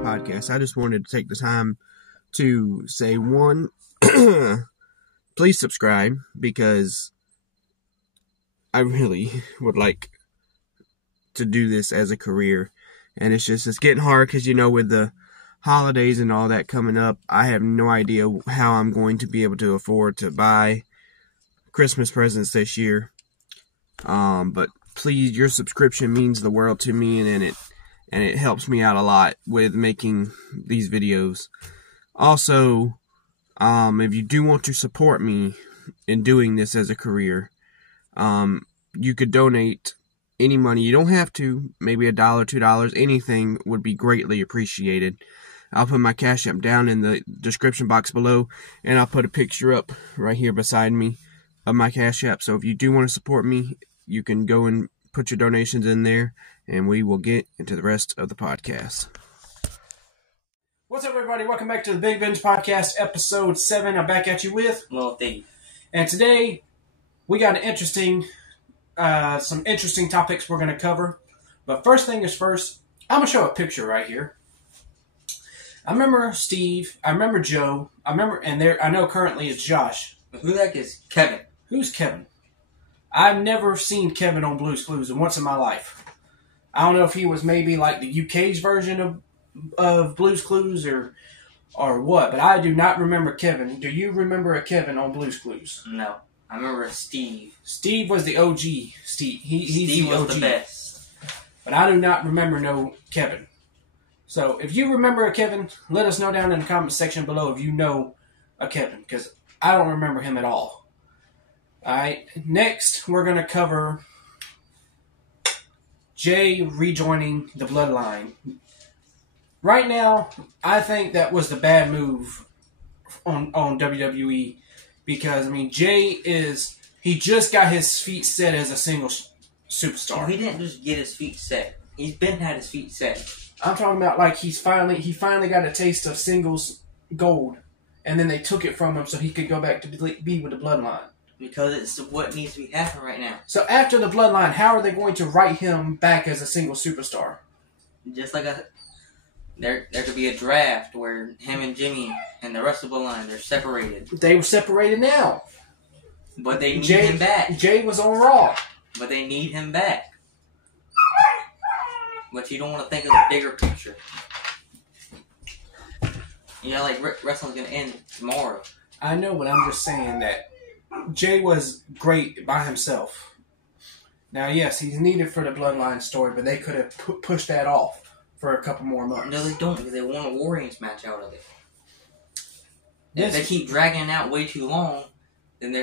podcast. I just wanted to take the time to say, one, please subscribe, because I really would like to do this as a career. And it's getting hard because, with the holidays and all that coming up, I have no idea how I'm going to be able to afford to buy Christmas presents this year. But please, your subscription means the world to me, and it helps me out a lot with making these videos. Also, if you do want to support me in doing this as a career, you could donate any money. You don't have to. Maybe $1, $2, anything would be greatly appreciated. I'll put my Cash App down in the description box below, and I'll put a picture up right here beside me of my Cash App. So if you do want to support me, you can go and put your donations in there, and we will get into the rest of the podcast. What's up, everybody? Welcome back to the Big Binge Podcast, episode 7. I'm back at you with Little Thief. And today, we got some interesting topics we're going to cover. But first thing is first, I'm going to show a picture right here. I remember Steve. I remember Joe. I know currently it's Josh. Who the heck is Kevin? Who's Kevin? I've never seen Kevin on Blue's Clues once in my life. I don't know if he was maybe like the UK's version of Blue's Clues or what, but I do not remember Kevin. Do you remember a Kevin on Blue's Clues? No. I remember Steve. Steve was the OG. Steve Steve was OG. the best. But I do not remember no Kevin. So if you remember a Kevin, let us know down in the comment section below if you know a Kevin, because I don't remember him at all. Alright, next we're going to cover Jay rejoining the Bloodline. Right now, I think that was the bad move on WWE, because, Jay he just got his feet set as a single superstar. Well, he didn't just get his feet set. He's been had his feet set. I'm talking about like he finally got a taste of singles gold, and then they took it from him so he could go back to be with the Bloodline. Because it's what needs to be happening right now. So after the Bloodline, how are they going to write him back as a single superstar? Just like there could be a draft where him and Jimmy and the rest of the Bloodline, they're separated. They were separated now. But they need him back. Jay was on Raw. But they need him back. But you don't want to think of the bigger picture. Wrestling's going to end tomorrow. I know, but I'm just saying that Jay was great by himself. Now, yes, he's needed for the Bloodline story, but they could have pushed that off for a couple more months. No, they don't, because they want a War Games match out of it. If they keep dragging it out way too long, then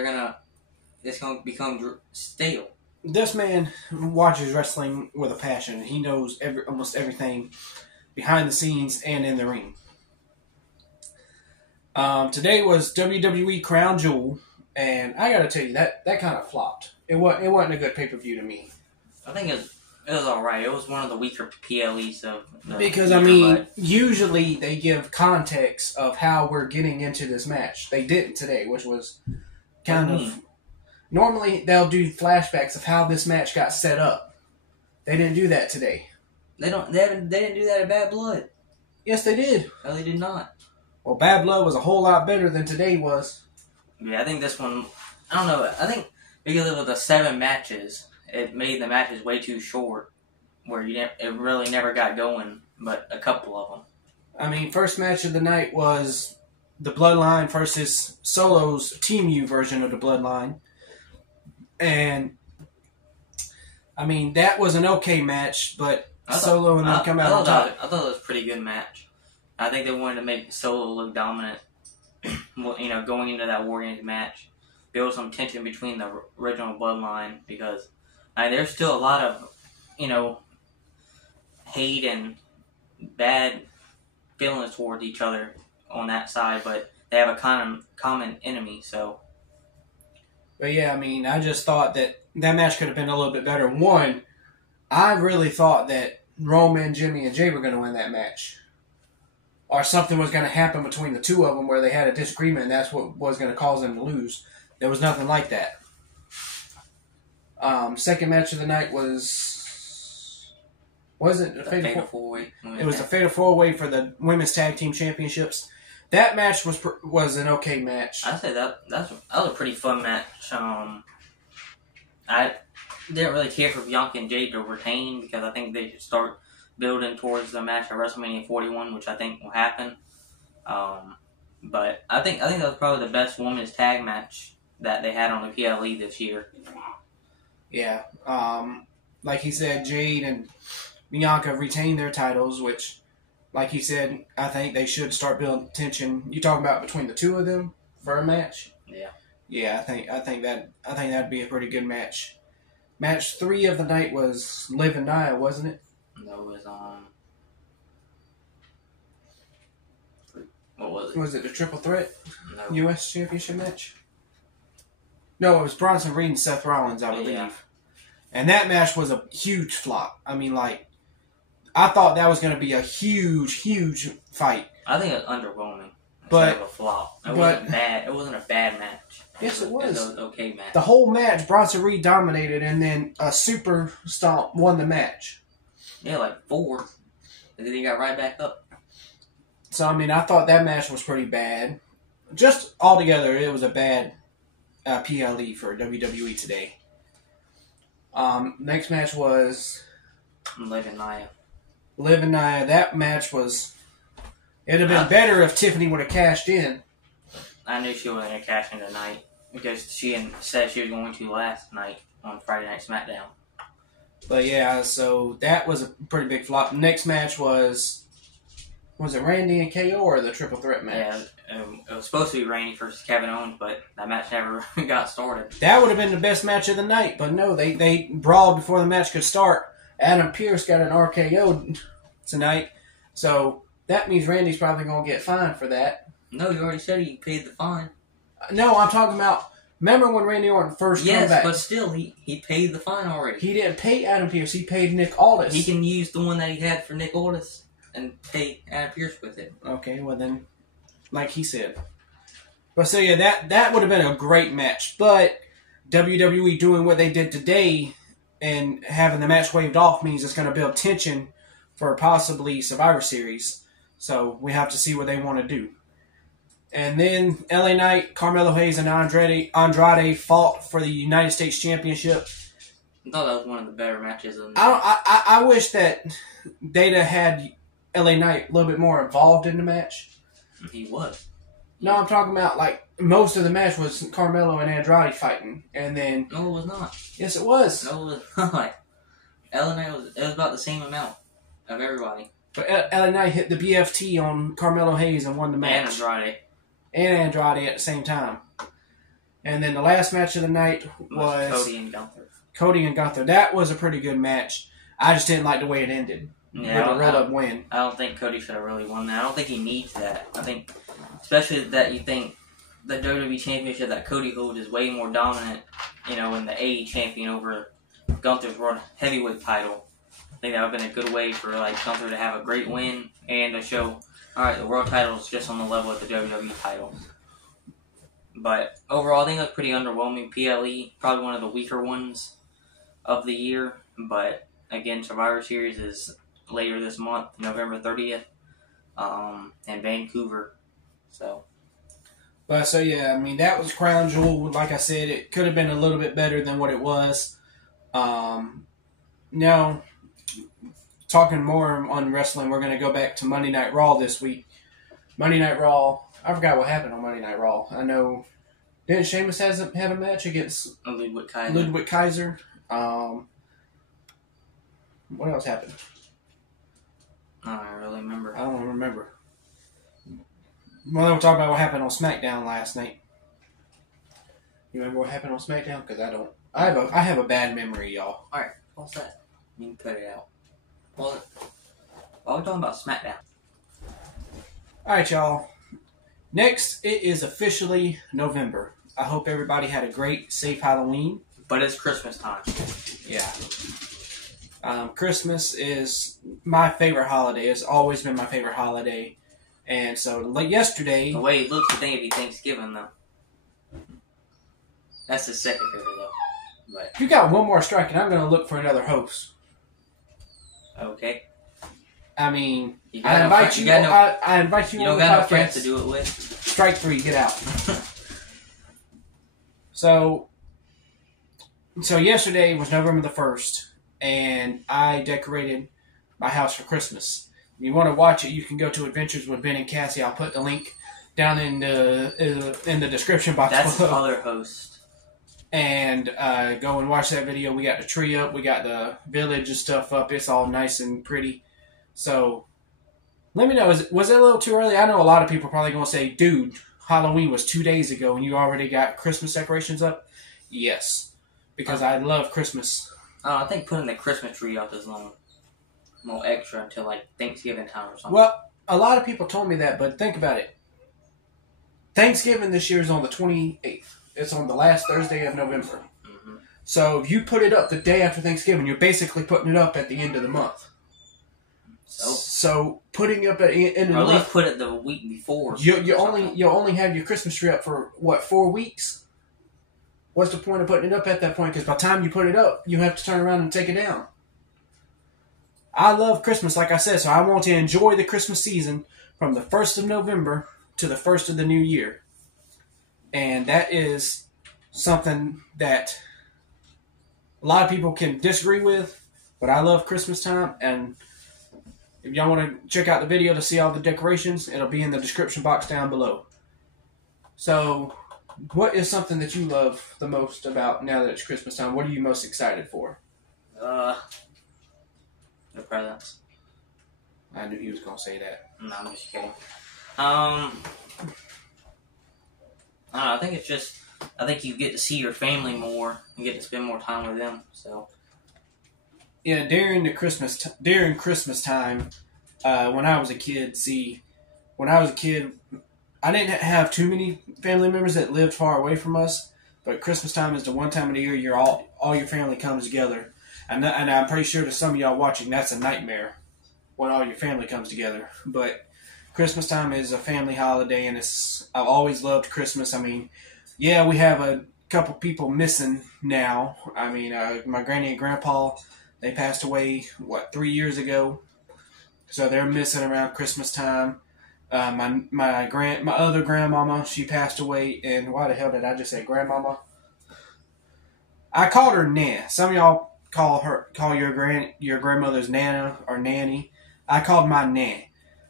it's going to become stale. This man watches wrestling with a passion. He knows almost everything behind the scenes and in the ring. Today was WWE Crown Jewel, and I got to tell you, that kind of flopped. It wasn't a good pay-per-view to me. I think it was alright. It was one of the weaker PLEs. Because, usually they give context of how we're getting into this match. They didn't today, which was kind of... Normally, they'll do flashbacks of how this match got set up. They didn't do that today. They didn't do that at Bad Blood. Yes, they did. No, they did not. Well, Bad Blood was a whole lot better than today was. Yeah, I think this one... I don't know. I think because of the 7 matches, it made the matches way too short, where it really never got going, but a couple of them. First match of the night was the Bloodline versus Solo's Team U version of the Bloodline. And, that was an okay match, but Solo and them come out on top. I thought it was a pretty good match. I think they wanted to make Solo look dominant, going into that War Games match. Build some tension between the original Bloodline, because there's still a lot of, hate and bad feelings towards each other on that side, but they have a common enemy, so... But yeah, I just thought that match could have been a little bit better. One, I really thought that Roman, Jimmy, and Jay were going to win that match. Or something was going to happen between the two of them where they had a disagreement, and that's what was going to cause them to lose. There was nothing like that. Second match of the night was Was it The a fatal fatal four? four-way. It was a fatal four-way for the women's tag team championships. That match was an okay match. I'd say that was a pretty fun match. I didn't really care for Bianca and Jade to retain because I think they should start building towards the match at WrestleMania 41, which I think will happen. But I think that was probably the best women's tag match that they had on the PLE this year. Yeah. Like he said, Jade and Bianca retained their titles, which, like he said, I think they should start building tension. You talking about between the two of them for a match? Yeah. Yeah, I think that'd be a pretty good match. Match 3 of the night was Liv and Nia, wasn't it? No, it was what was it? Was it the triple threat No. U.S. Championship match? No, it was Bronson Reed and Seth Rollins, I believe. Yeah. And that match was a huge flop. I mean, like, I thought that was going to be a huge, huge fight. I think it was underwhelming. But- Instead of a flop. It wasn't bad. It wasn't a bad match. Yes, it was. It was an okay match. The whole match, Bronson Reed dominated, and then a super stomp won the match. Yeah, like 4. And then he got right back up. So, I mean, I thought that match was pretty bad. Just altogether, it was a bad PLE for WWE today. Next match was Liv and Nia. Liv and Nia. That match was... It'd have been better if Tiffany would have cashed in. I knew she wasn't going to cash in tonight because she said she was going to last night on Friday Night SmackDown. But yeah, so that was a pretty big flop. Next match was it Randy and KO or the triple threat match? Yeah, it was supposed to be Randy versus Kevin Owens, but that match never got started. That would have been the best match of the night, but no, they brawled before the match could start. Adam Pearce got an RKO tonight, so that means Randy's probably going to get fined for that. No, you already said he paid the fine. No, I'm talking about, remember when Randy Orton first came back? Yes, but still, he paid the fine already. He didn't pay Adam Pearce, he paid Nick Aldis. He can use the one that he had for Nick Aldis and pay Adam Pearce with it. Okay, well then, like he said. But so yeah, that would have been a great match. But WWE doing what they did today and having the match waved off means it's going to build tension for possibly Survivor Series. So we have to see what they want to do. And then LA Knight, Carmelo Hayes, and Andrade fought for the United States Championship. I thought that was one of the better matches. I wish that they'd have had LA Knight a little bit more involved in the match. He was. No, I'm talking about, like, most of the match was Carmelo and Andrade fighting. And then... No, it was not. Yes, it was. No, it was not. LA Knight it was about the same amount of everybody. But LA Knight hit the BFT on Carmelo Hayes and won the match. And Andrade. And Andrade at the same time. And then the last match of the night was Cody and Gunther. That was a pretty good match. I just didn't like the way it ended. Yeah, with a roll-up win. I don't think Cody should have really won that. I don't think he needs that. I think, especially that you think the WWE Championship that Cody holds is way more dominant, in the AE champion over Gunther's World Heavyweight title. I think that would have been a good way for Gunther to have a great win and to show, all right, the world title is just on the level of the WWE title. But overall, I think it was pretty underwhelming. PLE, probably one of the weaker ones of the year. But again, Survivor Series is later this month, November 30th, in Vancouver. So yeah, I mean, that was Crown Jewel. Like I said, it could have been a little bit better than what it was. Now, talking more on wrestling, we're going to go back to Monday Night Raw this week. Monday Night Raw, I forgot what happened on Monday Night Raw. I know, didn't Sheamus have a match against Ludwig Kaiser? Kaiser. What else happened? I don't really remember. I don't remember. Well, we'll talk about what happened on SmackDown last night. You remember what happened on SmackDown? Because I don't. I have a bad memory, y'all. Alright, what's that? You can cut it out. While we're talking about SmackDown. Alright, y'all. Next, it is officially November. I hope everybody had a great, safe Halloween. But it's Christmas time. Yeah. Christmas is my favorite holiday. It's always been my favorite holiday. And so, like yesterday... The way it looks, you think it'd be Thanksgiving, though. That's the second favorite, though. But you got one more strike, and I'm going to look for another host. Okay. I mean, You I invite you. I invite you. You don't on got the no friends to podcast. do it with. Strike 3, get out. So yesterday was November the 1st, and I decorated my house for Christmas. If you want to watch it, you can go to Adventures with Ben and Cassie. I'll put the link down in the description box That's below. the other host. And go and watch that video. We got the tree up. We got the village and stuff up. It's all nice and pretty. So let me know. Was it a little too early? I know a lot of people are probably going to say, dude, Halloween was 2 days ago and you already got Christmas decorations up? Yes. Because I love Christmas. I think putting the Christmas tree up is a little extra until like Thanksgiving time or something. Well, a lot of people told me that, but think about it. Thanksgiving this year is on the 28th. It's on the last Thursday of November. Mm-hmm. So if you put it up the day after Thanksgiving, you're basically putting it up at the end of the month. So putting it up at the end of the month, at least put it the week before. You'll only have your Christmas tree up for what, 4 weeks? What's the point of putting it up at that point? Because by the time you put it up, you have to turn around and take it down. I love Christmas, like I said, so I want to enjoy the Christmas season from the 1st of November to the 1st of the new year. And that is something that a lot of people can disagree with, but I love Christmas time. And if y'all want to check out the video to see all the decorations, it'll be in the description box down below. So, what is something that you love the most about now that it's Christmas time? What are you most excited for? The presents. I knew he was going to say that. No, I'm just kidding. I don't know, I think you get to see your family more and get to spend more time with them. So yeah, during Christmas time, when I was a kid, I didn't have too many family members that lived far away from us. But Christmas time is the one time of the year all your family comes together, and I'm pretty sure to some of y'all watching that's a nightmare when all your family comes together. But Christmas time is a family holiday, and I've always loved Christmas. I mean, yeah, we have a couple people missing now. I mean, my granny and grandpa, they passed away, 3 years ago. So they're missing around Christmas time. My other grandmama, she passed away, and why the hell did I just say grandmama? I called her Nan. Some of y'all call your grandmother's Nana or Nanny. I called my Nan.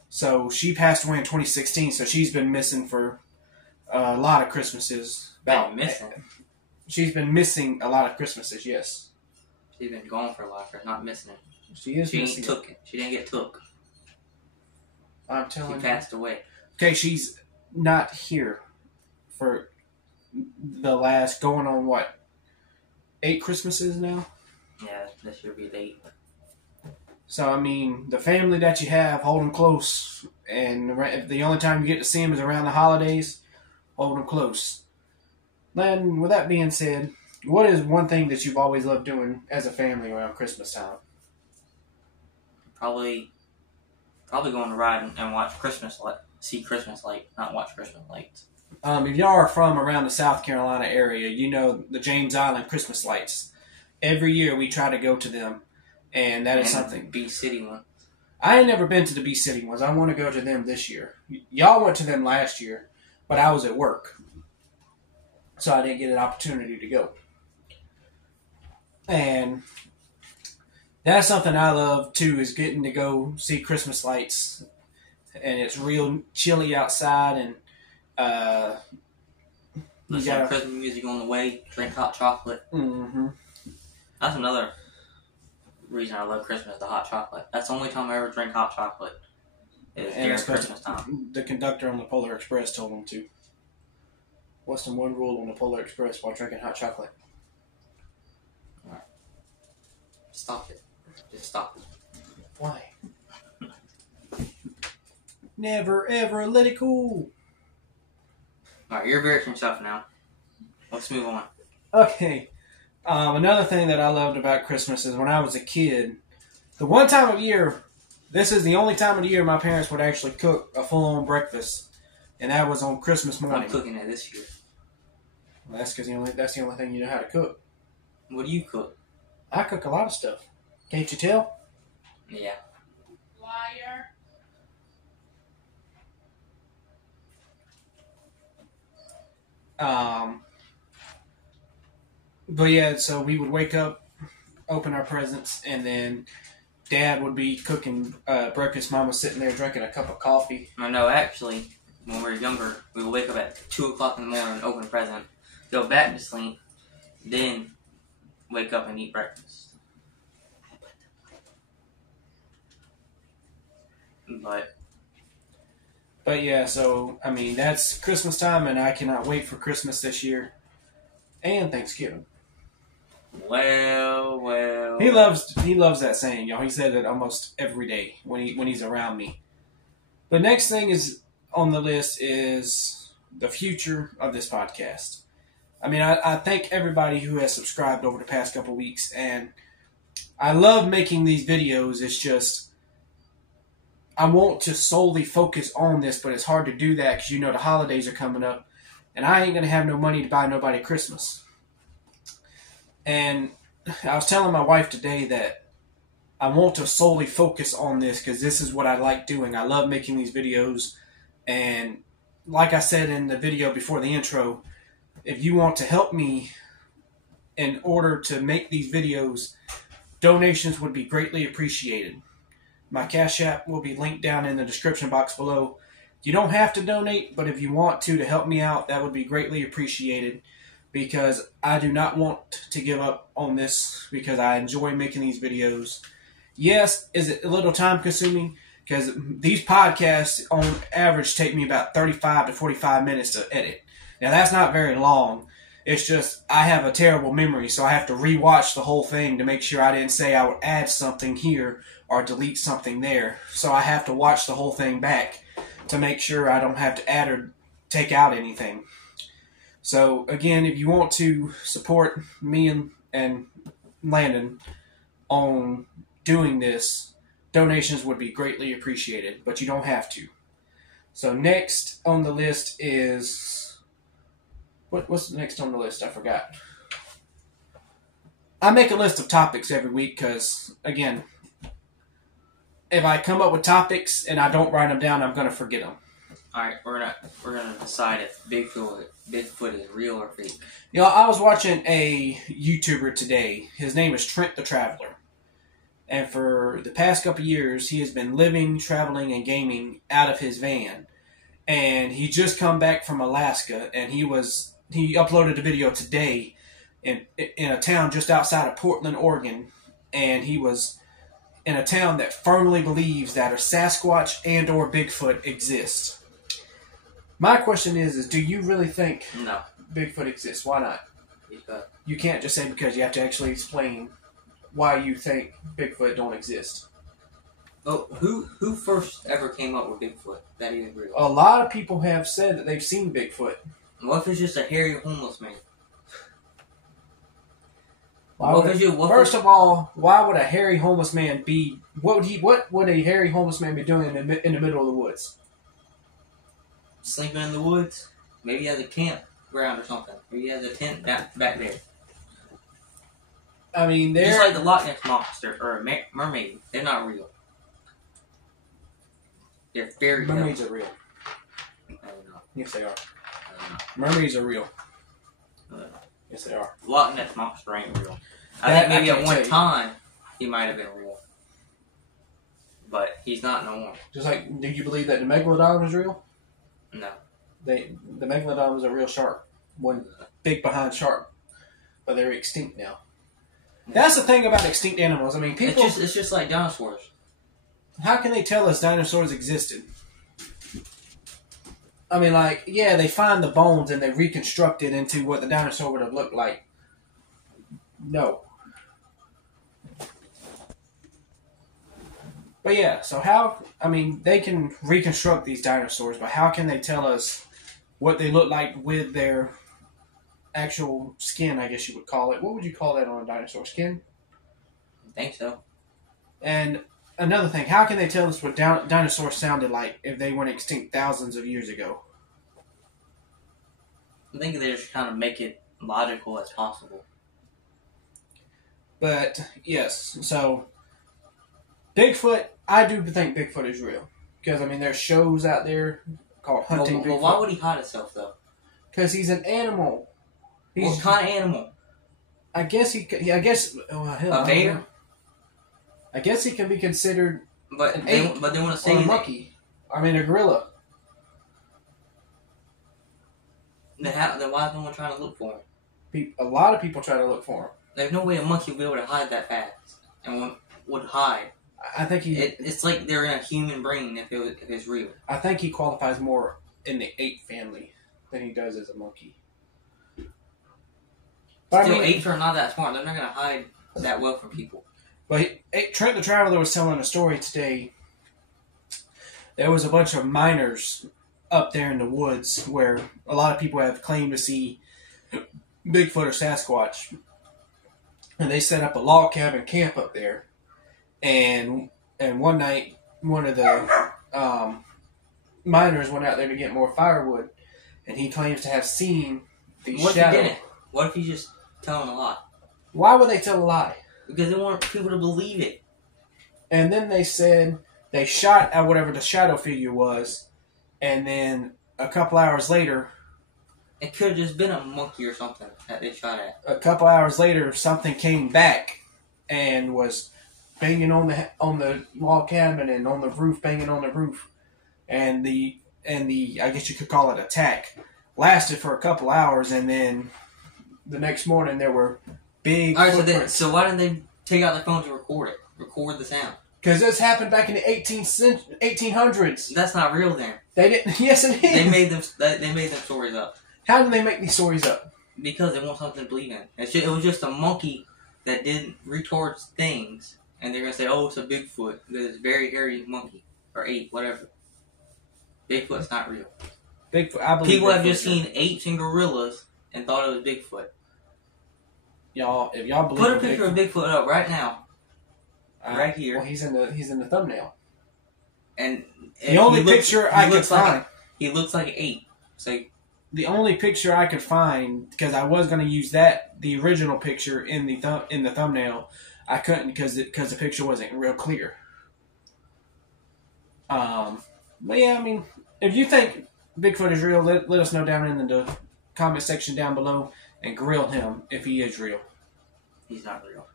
So she passed away in 2016, so she's been missing for a lot of Christmases. She's been missing a lot of Christmases, yes. She's been gone for a lot, for not missing it. She ain't took it. She didn't get took. I'm telling you. She passed away. Okay, she's not here for the last, going on 8 Christmases now? Yeah, this year will be the 8th. So, I mean, the family that you have, hold them close. And if the only time you get to see them is around the holidays, hold them close. Then, with that being said, what is one thing that you've always loved doing as a family around Christmas time? Probably going to ride and watch see Christmas light, not watch Christmas lights. If y'all are from around the South Carolina area, you know the James Island Christmas lights. Every year we try to go to them. And that is something. Beach City one. I ain't never been to the Beach City ones. I want to go to them this year. Y'all went to them last year, but I was at work. So I didn't get an opportunity to go. And that's something I love, too, is getting to go see Christmas lights. And it's real chilly outside. And listen to Christmas music on the way. Drink hot chocolate. Mm-hmm. That's another reason I love Christmas, the hot chocolate. That's the only time I ever drink hot chocolate. Is during Christmas time. The conductor on the Polar Express told him to. What's the one rule on the Polar Express while drinking hot chocolate? Alright. Stop it. Just stop it. Why? Never ever let it cool. Alright, you're embarrassing yourself now. Let's move on. Okay. Another thing that I loved about Christmas is when I was a kid, the one time of year, this is the only time of the year my parents would actually cook a full-on breakfast, and that was on Christmas morning. I'm cooking it this year. Well, that's because that's the only thing you know how to cook. What do you cook? I cook a lot of stuff. Can't you tell? Yeah. Liar. But yeah, so we would wake up, open our presents, and then Dad would be cooking breakfast. Mom was sitting there drinking a cup of coffee. No, actually, when we were younger, we would wake up at 2 o'clock in the morning, open a present, go back to sleep, then wake up and eat breakfast. But yeah, so I mean that's Christmas time, and I cannot wait for Christmas this year and Thanksgiving. Well. He loves that saying, y'all. He said it almost every day when he's around me. The next thing is on the list is the future of this podcast. I mean, I thank everybody who has subscribed over the past couple weeks, and I love making these videos. It's just I want to solely focus on this, but it's hard to do that because the holidays are coming up, and I ain't gonna have no money to buy nobody Christmas. And I was telling my wife today that I want to solely focus on this because this is what I like doing. I love making these videos, and like I said in the video before the intro, if you want to help me in order to make these videos, donations would be greatly appreciated. My Cash App will be linked down in the description box below. You don't have to donate, but if you want to help me out, that would be greatly appreciated because I do not want to give up on this because I enjoy making these videos. Yes, is it a little time consuming? Because these podcasts on average take me about 35 to 45 minutes to edit. Now that's not very long. It's just I have a terrible memory, so I have to rewatch the whole thing to make sure I didn't say I would add something here or delete something there. So I have to watch the whole thing back to make sure I don't have to add or take out anything. So again, if you want to support me and Landon on doing this, donations would be greatly appreciated, but you don't have to. So next on the list is... What's next on the list? I forgot. I make a list of topics every week because, again, if I come up with topics and I don't write them down, I'm going to forget them. All right, we're gonna decide if Bigfoot is real or fake. I was watching a YouTuber today. His name is Trent the Traveler, and for the past couple of years, he has been living, traveling, and gaming out of his van. And he just come back from Alaska, and he uploaded a video today in a town just outside of Portland, Oregon, and he was in a town that firmly believes that a Sasquatch and or Bigfoot exists. My question is do you really think No. Bigfoot exists? Why not? Because You can't just say because you have to actually explain why you think Bigfoot don't exist. Oh, who first ever came up with Bigfoot? That even real? A lot of people have said that they've seen Bigfoot. What if it's just a hairy homeless man? First of all, why would a hairy homeless man be? What would a hairy homeless man be doing in the middle of the woods? Sleeping in the woods? Maybe he has a campground or something. Maybe he has a tent back there. I mean, Just like the Loch Ness monster or a mermaid. They're not real. They're fairy tales. Mermaids are real. I don't know. Yes, they are. I don't know. Mermaids are real. Yes, they are. Loch Ness monster ain't real. I think maybe at one time he might have been real, but he's not no more. Just like, do you believe that the megalodon is real? No. The megalodon was a real shark, one big behind shark, but they're extinct now. That's the thing about extinct animals. I mean, people. It's just like dinosaurs. How can they tell us dinosaurs existed? I mean, like, yeah, they find the bones and they reconstruct it into what the dinosaur would have looked like. No. But yeah, so they can reconstruct these dinosaurs, but how can they tell us what they look like with their actual skin, I guess you would call it? What would you call that on a dinosaur? Skin? I think so. And another thing, how can they tell us what dinosaurs sounded like if they went extinct thousands of years ago? I think they just kind of make it logical as possible. But, yes, so Bigfoot, I do think Bigfoot is real. Because, I mean, there's shows out there called Hunting Bigfoot. Well, why would he hide himself, though? Because he's an animal. What kind of animal? I guess he could. I guess. Oh, hell, A bear? I guess he can be considered But they want to say a monkey. I mean, a gorilla. Then why is no one trying to look for him? A lot of people try to look for him. There's no way a monkey would be able to hide that fast and would hide. I think It's like they're in a human brain if it's real. I think he qualifies more in the ape family than he does as a monkey. But Still, I mean, apes are not that smart. They're not going to hide that well from people. But Trent the Traveler was telling a story today. There was a bunch of miners up there in the woods where a lot of people have claimed to see Bigfoot or Sasquatch. And they set up a log cabin camp up there. And one night, one of the miners went out there to get more firewood. And he claims to have seen these What shadows. if he didn't? What if he's just telling a lie? Why would they tell a lie? Because they want people to believe it. And then they said they shot at whatever the shadow figure was, and then a couple hours later... It could have just been a monkey or something that they shot at. A couple hours later, something came back and was banging on the log cabin and on the roof, banging on the roof. And the I guess you could call it attack, lasted for a couple hours, and then the next morning there were big footprints. So why didn't they take out their phone to record the sound? Because this happened back in the 1800s. That's not real then. They didn't. Yes, it is. They made them stories up. How do they make these stories up? Because they want something to believe in. It was just a monkey that did retard things, and they're gonna say, "Oh, it's a Bigfoot because it's a very hairy monkey or ape, whatever." Bigfoot's not real. Bigfoot. I believe People have Bigfoot's just seen apes and gorillas and thought it was Bigfoot. Y'all, if y'all believe, Put a picture of Bigfoot up right now, right here. Well, he's in the thumbnail. And the only picture I could find, he looks like an ape. So the only picture I could find, because I was going to use the original picture in the thumbnail, I couldn't because the picture wasn't real clear. But yeah, I mean, if you think Bigfoot is real, let us know down in the comment section down below and grill him if he is real. He's not real.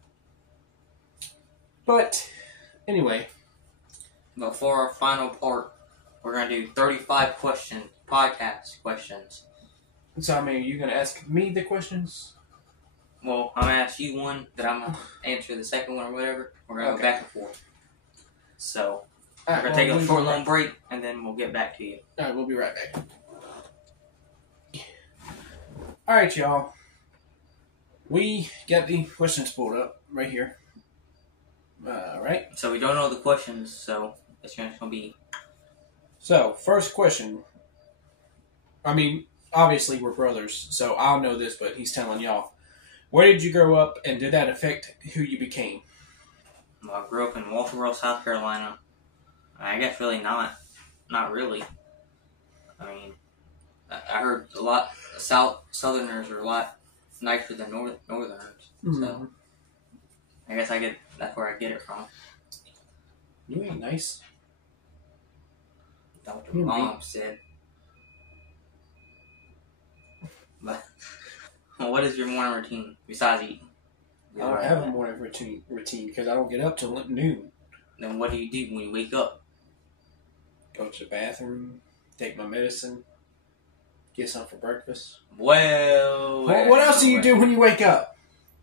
But anyway, but for our final part, we're gonna do 35 podcast questions. So, I mean, are you going to ask me the questions? Well, I'm going to ask you one, then I'm going to answer the second one or whatever. We're going to go back and forth. So, we're going to take a short, long break, and then we'll get back to you. Alright, we'll be right back. Alright, y'all. We got the questions pulled up right here. Alright. So, we don't know the questions, so it's just going to be... So, first question. I mean, obviously we're brothers, so I'll know this, but he's telling y'all. Where did you grow up, and did that affect who you became? Well, I grew up in Walterboro, South Carolina. I guess really not. Not really. I mean, I heard a lot, Southerners are a lot nicer than Northerners. Mm-hmm. So, I guess that's where I get it from. You ain't nice. That's what your mom said. But, what is your morning routine besides eating? I don't have a morning routine because I don't get up till noon. Then what do you do when you wake up? Go to the bathroom, take my medicine, get something for breakfast. Well, What else do you do when you wake up?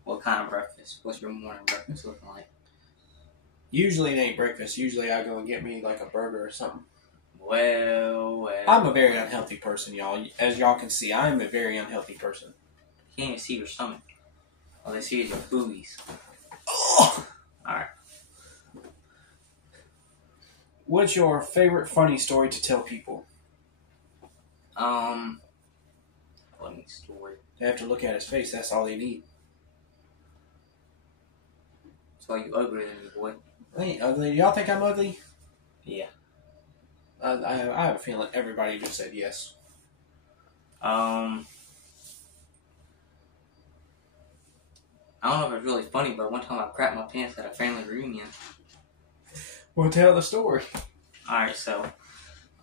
What kind of breakfast? What's your morning breakfast looking like? Usually it ain't breakfast. Usually I go and get me like a burger or something. Well. I'm a very unhealthy person, y'all. As y'all can see, I'm a very unhealthy person. You can't even see your stomach. All they see is your boobies. Oh! Alright. What's your favorite funny story to tell people? Funny story. They have to look at his face. That's all they need. So you uglier than me, boy. I ain't ugly. Y'all think I'm ugly? Yeah. I have a feeling everybody just said yes. I don't know if it's really funny, but one time I crapped my pants at a family reunion. Well, tell the story. Alright, so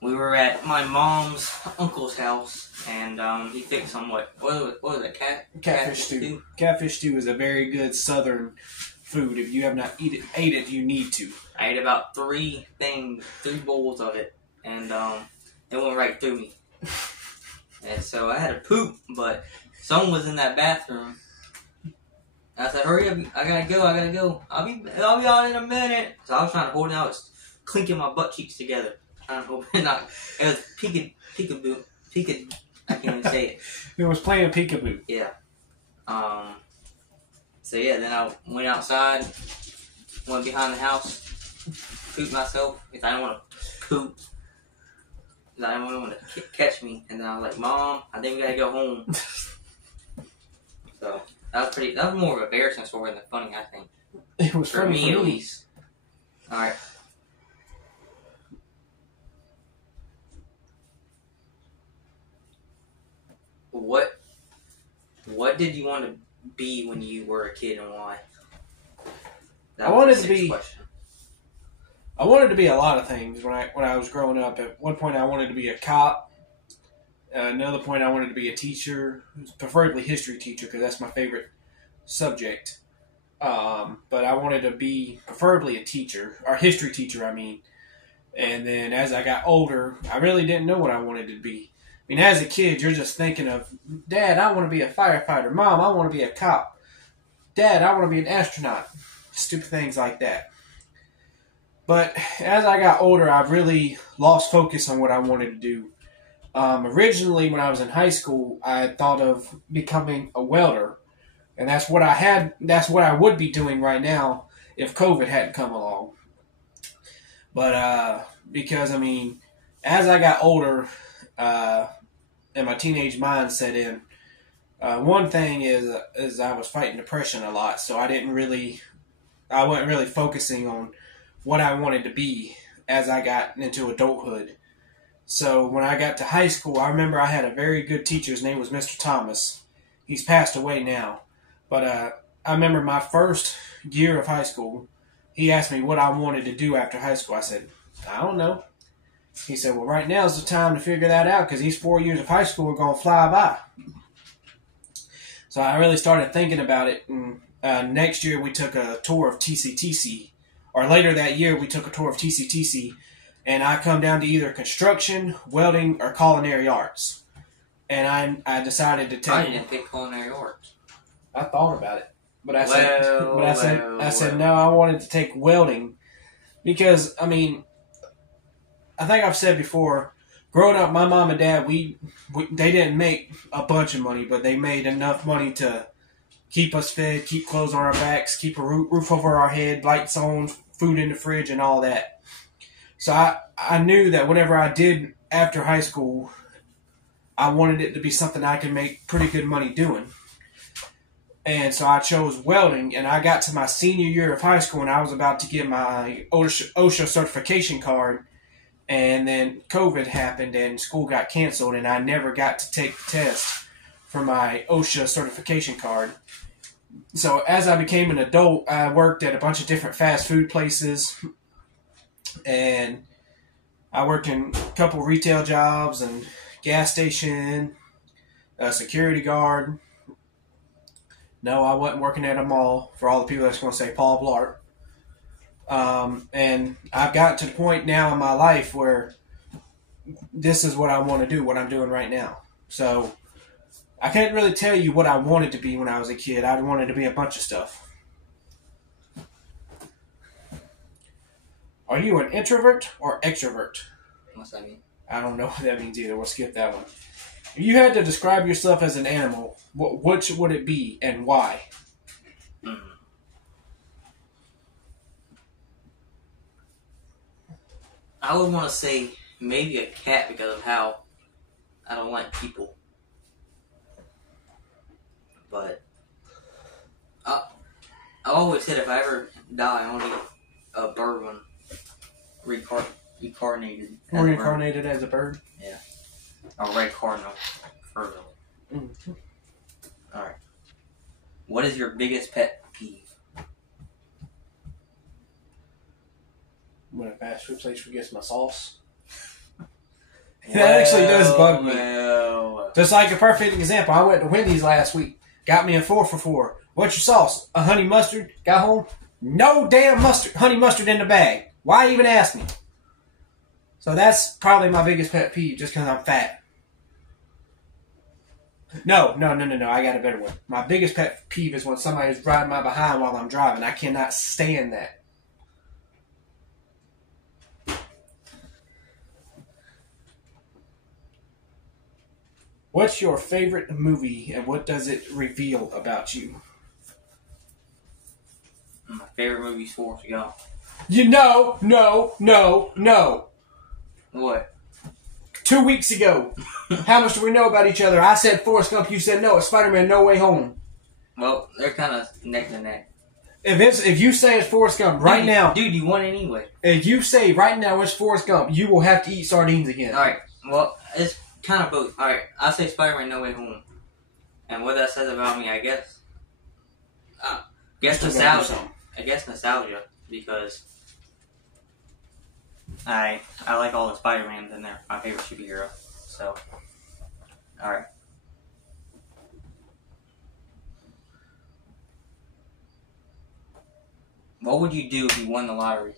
we were at my mom's uncle's house, and he fixed some, what was it, Catfish stew. Catfish stew is a very good southern food. If you have not ate it, you need to. I ate about 3 bowls of it, and it went right through me. And so I had to poop, but someone was in that bathroom. I said, "Hurry up! I gotta go. I'll be out in a minute." So I was trying to hold it out, clinking my butt cheeks together, trying to hold it not. It was peekaboo. I can't even say it. It was playing peekaboo. Yeah. So yeah, then I went outside, went behind the house, pooped myself because I didn't want to poop. I didn't want to catch me, and then I was like, "Mom, I think we gotta go home." So that was more of an embarrassing story than funny, I think. It was for funny me for at me. least. All right. What did you want to be when you were a kid, and why? I wanted to be a lot of things when I was growing up. At one point, I wanted to be a cop. Another point, I wanted to be a teacher, preferably history teacher, because that's my favorite subject. But I wanted to be preferably a teacher, or history teacher, I mean. And then as I got older, I really didn't know what I wanted to be. I mean, as a kid, you're just thinking of, Dad, I want to be a firefighter. Mom, I want to be a cop. Dad, I want to be an astronaut. Stupid things like that. But as I got older, I've really lost focus on what I wanted to do. Originally, when I was in high school, I thought of becoming a welder. And that's what I would be doing right now if COVID hadn't come along. But because, I mean, as I got older and my teenage mind set in, one thing is I was fighting depression a lot, so I wasn't really focusing on what I wanted to be as I got into adulthood. So when I got to high school, I remember I had a very good teacher. His name was Mr. Thomas. He's passed away now. But I remember my first year of high school, he asked me what I wanted to do after high school. I said, I don't know. He said, well, right now is the time to figure that out because these 4 years of high school are going to fly by. So I really started thinking about it. And next year we took a tour of TCTC. Or later that year we took a tour of TCTC. And I come down to either construction, welding, or culinary arts. And I decided to take... I didn't pick culinary arts. I thought about it. But I said no, I wanted to take welding. Because, I mean, I think I've said before, growing up, my mom and dad, they didn't make a bunch of money, but they made enough money to keep us fed, keep clothes on our backs, keep a roof over our head, lights on, food in the fridge, and all that. So I knew that whatever I did after high school, I wanted it to be something I could make pretty good money doing. And so I chose welding, and I got to my senior year of high school, and I was about to get my OSHA certification card, and then COVID happened, and school got canceled, and I never got to take the test for my OSHA certification card. So as I became an adult, I worked at a bunch of different fast food places, and I worked in a couple retail jobs and gas station, a security guard. No, I wasn't working at a mall, for all the people that's going to say Paul Blart. And I've gotten to the point now in my life where this is what I want to do, what I'm doing right now. So I can't really tell you what I wanted to be when I was a kid. I wanted to be a bunch of stuff. Are you an introvert or extrovert? What's that mean? I don't know what that means either. We'll skip that one. If you had to describe yourself as an animal, which would it be and why? I would want to say maybe a cat because of how I don't like people. But I always said if I ever die, I want to be a bird one. Reincarnated. Reincarnated as a bird? Yeah. A red cardinal. Fertile. Mm-hmm. Alright. What is your biggest pet peeve? when a fast food place forgets my sauce. That actually does bug me. Well. Just like a perfect example, I went to Wendy's last week. Got me a 4 for $4. What's your sauce? A honey mustard? Got home? No damn honey mustard in the bag. Why even ask me? So that's probably my biggest pet peeve, just because I'm fat. No. I got a better one. My biggest pet peeve is when somebody's riding my behind while I'm driving. I cannot stand that. What's your favorite movie and what does it reveal about you? My favorite movie is Forrest Gump. No. What? 2 weeks ago. How much do we know about each other? I said Forrest Gump, you said no. It's Spider-Man No Way Home. Well, they're kind of neck to neck. If you say it's Forrest Gump right now... Dude, you won anyway. If you say right now it's Forrest Gump, you will have to eat sardines again. Alright, well, it's kind of both. Alright, I say Spider-Man No Way Home. And what that says about me, I guess... nostalgia. I guess nostalgia, because... I like all the Spider-Mans and they're my favorite superhero. So, alright. What would you do if you won the lottery?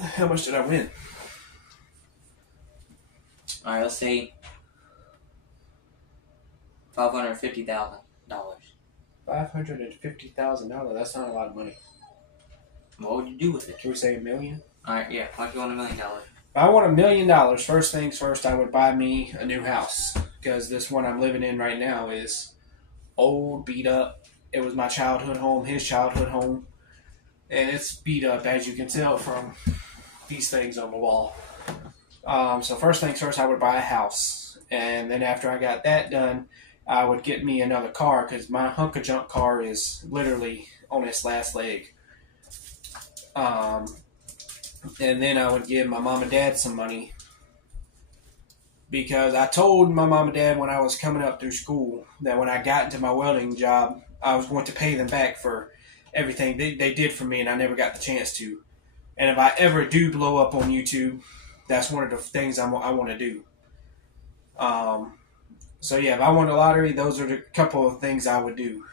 How much did I win? Alright, let's say $550,000. $550,000. That's not a lot of money. What would you do with it? Can we say $1 million? Alright, yeah. Why do you want $1 million? If I want $1 million, first things first, I would buy me a new house. Because this one I'm living in right now is old, beat up. It was my childhood home, his childhood home. And it's beat up, as you can tell from these things on the wall. So first things first, I would buy a house. And then after I got that done, I would get me another car. Because my hunk of junk car is literally on its last leg. And then I would give my mom and dad some money because I told my mom and dad when I was coming up through school that when I got into my welding job, I was going to pay them back for everything they did for me, and I never got the chance to. And if I ever do blow up on YouTube, that's one of the things I want to do. So yeah, if I won the lottery, those are the couple of things I would do.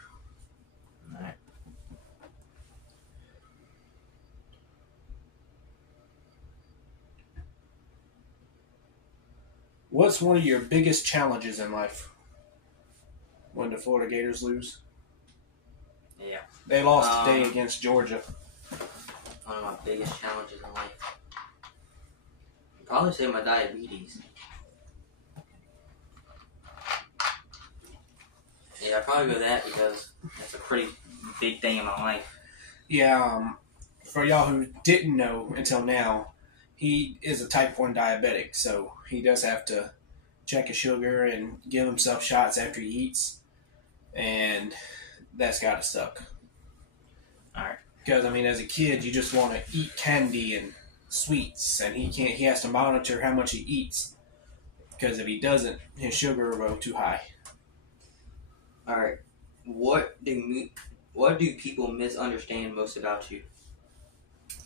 All right. What's one of your biggest challenges in life? When the Florida Gators lose? Yeah. They lost today against Georgia. One of my biggest challenges in life. I'd probably say my diabetes. Yeah, I'd probably go that because that's a pretty big thing in my life. Yeah, for y'all who didn't know until now, he is a type 1 diabetic, so he does have to check his sugar and give himself shots after he eats, and that's got to suck. Alright. Because, I mean, as a kid, you just want to eat candy and sweets, and he has to monitor how much he eats, because if he doesn't, his sugar will go too high. Alright. What do people misunderstand most about you?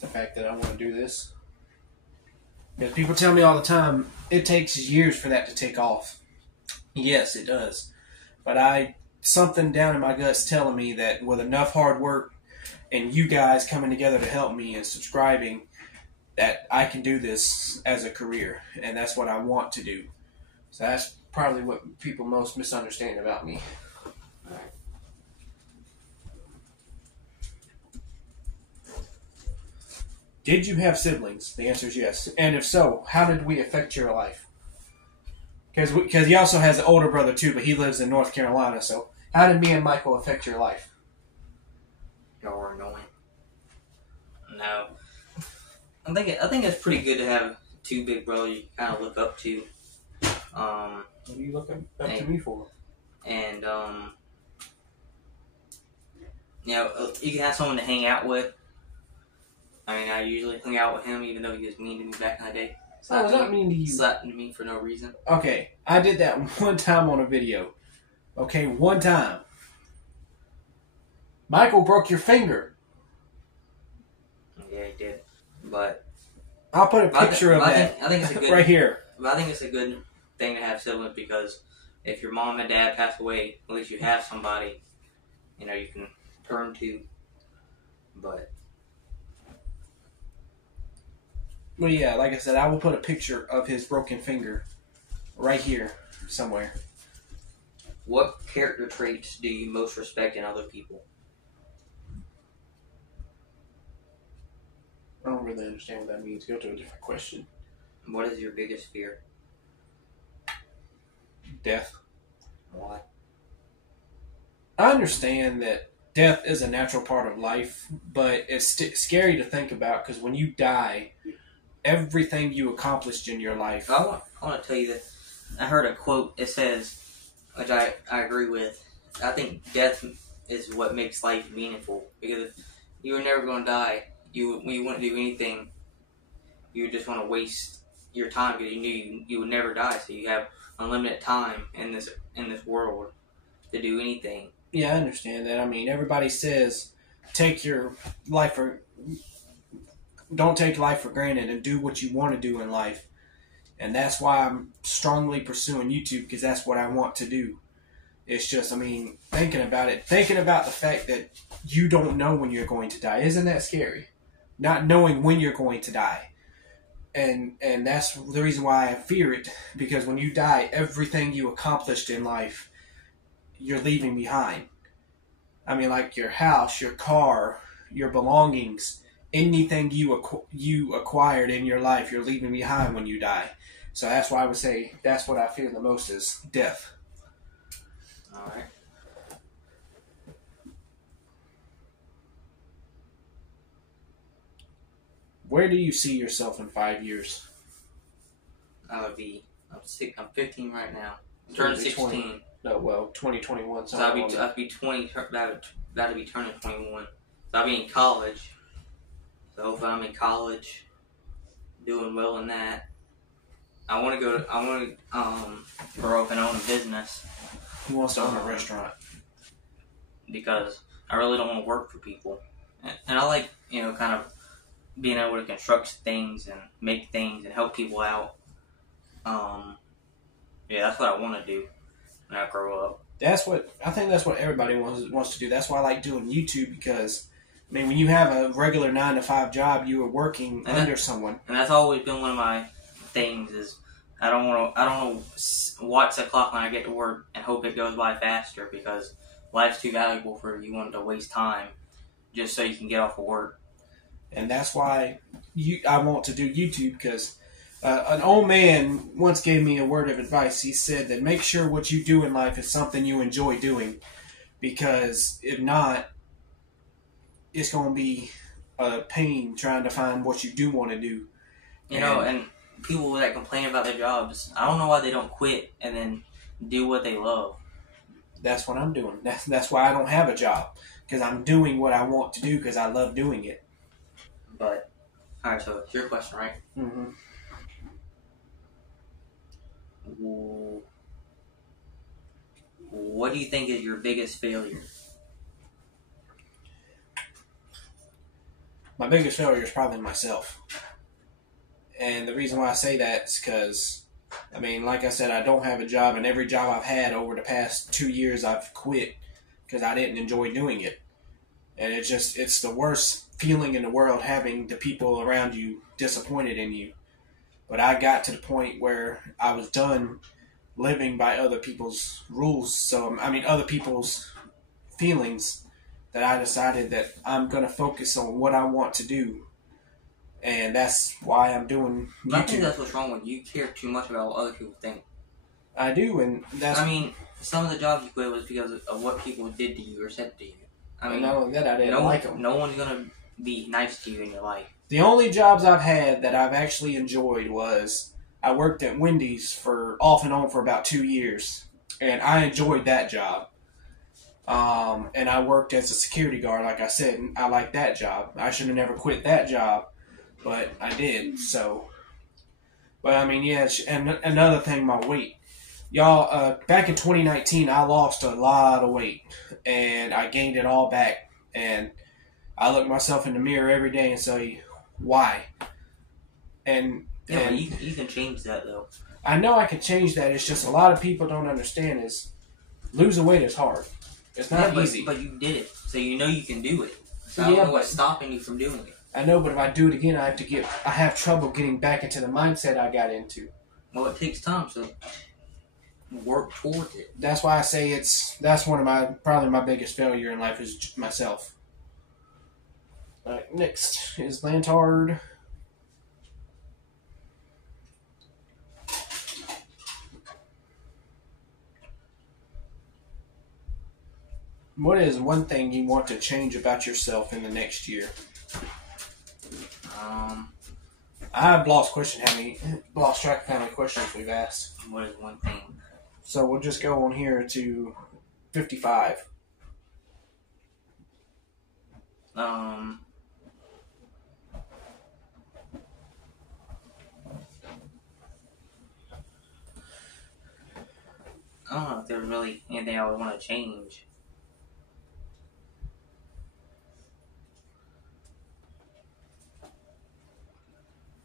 The fact that I want to do this. Because people tell me all the time, it takes years for that to take off. Yes, it does. But something down in my gut's telling me that with enough hard work and you guys coming together to help me and subscribing, that I can do this as a career. And that's what I want to do. So that's probably what people most misunderstand about me. Alright. Did you have siblings? The answer is yes. And if so, how did we affect your life? Because he also has an older brother too, but he lives in North Carolina. So how did me and Michael affect your life? Y'all were annoying. No. I think it's pretty good to have two big brothers you kind of look up to. What are you looking up to me for? And you can have someone to hang out with. I mean, I usually hung out with him, even though he was mean to me back in the day. I was not mean to you. Slapped me for no reason. Okay, I did that one time on a video. Okay, one time. Michael broke your finger. Yeah, he did. But I'll put a picture of that I think it's a good right here. But I think it's a good thing to have siblings because if your mom and dad pass away, at least you have somebody, you know, you can turn to. But Well, yeah, like I said, I will put a picture of his broken finger right here somewhere. what character traits do you most respect in other people? I don't really understand what that means. Go to a different question. What is your biggest fear? Death. Why? I understand that death is a natural part of life, but it's scary to think about because when you die, everything you accomplished in your life. I want to tell you that I heard a quote. It says, which I agree with. I think death is what makes life meaningful because if you were never going to die, you wouldn't do anything. You would just want to waste your time because you knew you would never die. So you have unlimited time in this world to do anything. Yeah, I understand that. I mean, everybody says take your life for don't take life for granted and do what you want to do in life. And that's why I'm strongly pursuing YouTube because that's what I want to do. It's just, I mean, thinking about the fact that you don't know when you're going to die. Isn't that scary? Not knowing when you're going to die. And that's the reason why I fear it, because when you die, everything you accomplished in life, you're leaving behind. I mean, like your house, your car, your belongings, anything you acquired in your life, you're leaving behind when you die. So that's why I would say that's what I fear the most is death. All right. Where do you see yourself in 5 years? I'm 15 right now. I'm turning 16. No, well, 2021. So I'll be 20. About to be turning 21. So I'll be in college. So hopefully I'm in college, doing well in that. I want to grow up and own a business. He wants to own a restaurant. Because I really don't want to work for people. And I like, kind of being able to construct things and make things and help people out. Yeah, that's what I want to do when I grow up. I think that's what everybody wants to do. That's why I like doing YouTube because, I mean, when you have a regular 9-to-5 job, you are working under someone. And that's always been one of my things is I don't want to watch the clock when I get to work and hope it goes by faster because life's too valuable for you wanting to waste time just so you can get off of work. And that's why I want to do YouTube because an old man once gave me a word of advice. He said that make sure what you do in life is something you enjoy doing because if not, it's going to be a pain trying to find what you do want to do. And people that complain about their jobs, I don't know why they don't quit and then do what they love. That's what I'm doing. That's why I don't have a job because I'm doing what I want to do because I love doing it. But, alright, so it's your question, right? Mm-hmm. What do you think is your biggest failure? My biggest failure is probably myself. And the reason why I say that is because, I mean, like I said, I don't have a job, and every job I've had over the past 2 years, I've quit because I didn't enjoy doing it. And it's the worst feeling in the world having the people around you disappointed in you. But I got to the point where I was done living by other people's rules. So, I mean, other people's feelings, that I decided that I'm going to focus on what I want to do. And that's why I'm doing YouTube. I think that's what's wrong with you. You care too much about what other people think. I do, and that's... I mean, some of the jobs you quit was because of what people did to you or said to you. I mean, not only that, I didn't like them. No one's going to be nice to you in your life. The only jobs I've had that I've actually enjoyed was I worked at Wendy's off and on for about 2 years, and I enjoyed that job. And I worked as a security guard, like I said, and I liked that job. I should have never quit that job, but I did. So, but I mean, yeah. And another thing, my weight. Y'all, back in 2019, I lost a lot of weight, and I gained it all back. And I look myself in the mirror every day and say, why. And Yeah, you can change that though. I know I can change that. It's just a lot of people don't understand is losing weight is hard. It's not easy. But you did it, so you know you can do it. So I Yeah, don't know what's stopping you from doing it. I know, but if I do it again, I have trouble getting back into the mindset I got into. Well, it takes time, so work towards it. That's why I say that's one of probably my biggest failure in life is myself. All right, next is Lantard. What is one thing you want to change about yourself in the next year? I've lost track of how many questions we've asked. What is one thing? So we'll just go on here to 55. I don't know if there's really anything I would want to change.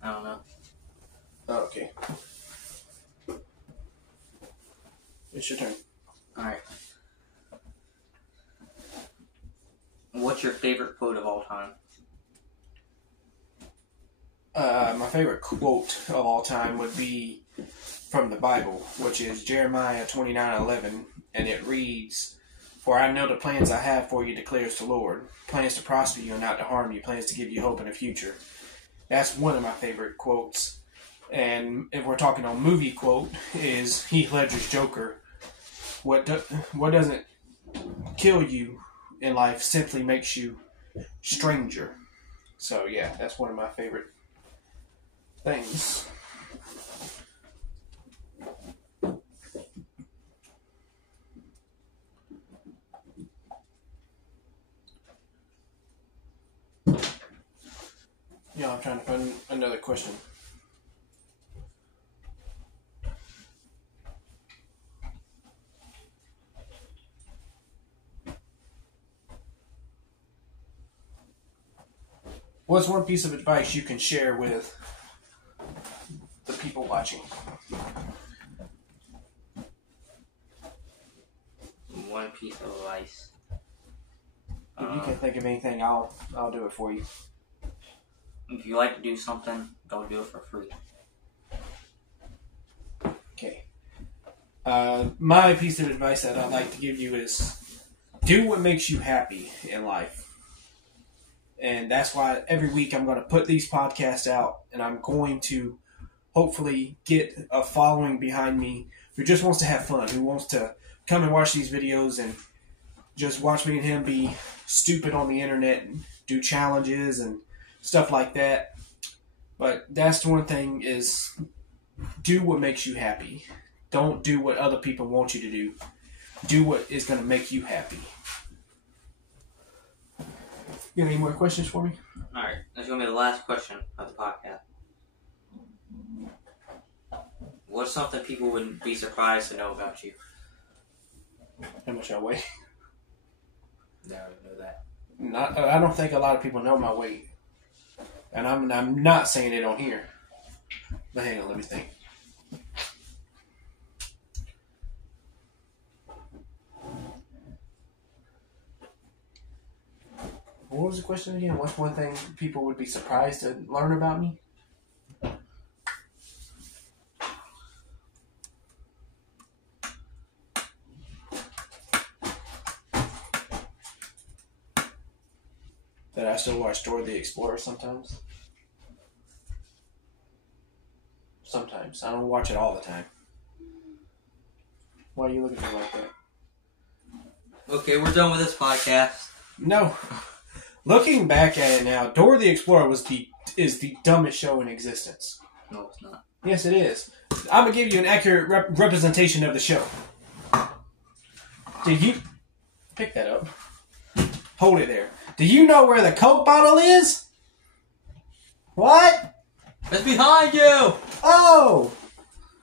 I don't know. Oh, okay. It's your turn. Alright. What's your favorite quote of all time? My favorite quote of all time would be from the Bible, which is Jeremiah 29:11, and it reads, "For I know the plans I have for you, declares the Lord, plans to prosper you and not to harm you, plans to give you hope in the future." That's one of my favorite quotes. And if we're talking on movie quote, is Heath Ledger's Joker. What doesn't kill you in life simply makes you stranger. So yeah, that's one of my favorite things. Yeah, I'm trying to find another question. What's one piece of advice you can share with the people watching? One piece of advice. If you can think of anything, I'll do it for you. If you like to do something, don't do it for free. Okay. My piece of advice that I'd like to give you is do what makes you happy in life. And that's why every week I'm going to put these podcasts out, and I'm going to hopefully get a following behind me who just wants to have fun, who wants to come and watch these videos and just watch me and him be stupid on the internet and do challenges and stuff like that. But that's the one thing is do what makes you happy. Don't do what other people want you to do. Do what is going to make you happy. You have any more questions for me? Alright, that's going to be the last question of the podcast. What's something people would be surprised to know about you? How much I weigh? No, I would know that. I don't think a lot of people know my weight. And I'm not saying it on here. But hang on, let me think. What was the question again? What's one thing people would be surprised to learn about me? That I still watch Dora the Explorer sometimes. Sometimes. I don't watch it all the time. Why are you looking at me like that? Okay, we're done with this podcast. No. Looking back at it now, Dora the Explorer is the dumbest show in existence. No, it's not. Yes, it is. I'm going to give you an accurate representation of the show. Did you... Pick that up. Hold it there. Do you know where the Coke bottle is? What? It's behind you! Oh!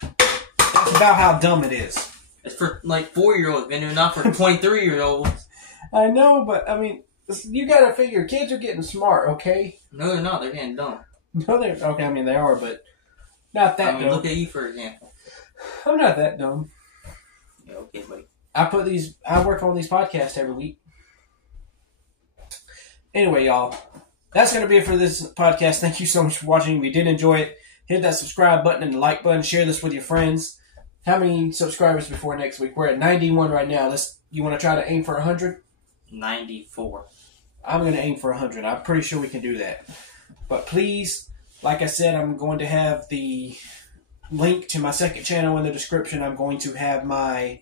That's about how dumb it is. It's for, like, 4-year-olds, Vinny, not for 23-year-olds. I know, but, I mean, You gotta figure, kids are getting smart, okay? No, they're not. They're getting dumb. No, they're okay. I mean, they are, but not that dumb. Look at you, for example. I'm not that dumb. Yeah, okay, buddy. I work on these podcasts every week. Anyway, y'all, that's going to be it for this podcast. Thank you so much for watching. If you did enjoy it, hit that subscribe button and the like button. Share this with your friends. How many subscribers before next week? We're at 91 right now. You want to try to aim for 100? 94. I'm going to aim for 100. I'm pretty sure we can do that. But please, like I said, I'm going to have the link to my second channel in the description. I'm going to have my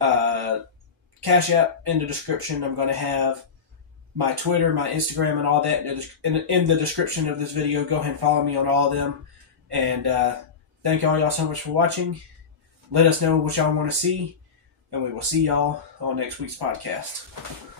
Cash App in the description. I'm going to have my Twitter, my Instagram, and all that in the description of this video. Go ahead and follow me on all of them. And thank all y'all so much for watching. Let us know what y'all want to see. And we will see y'all on next week's podcast.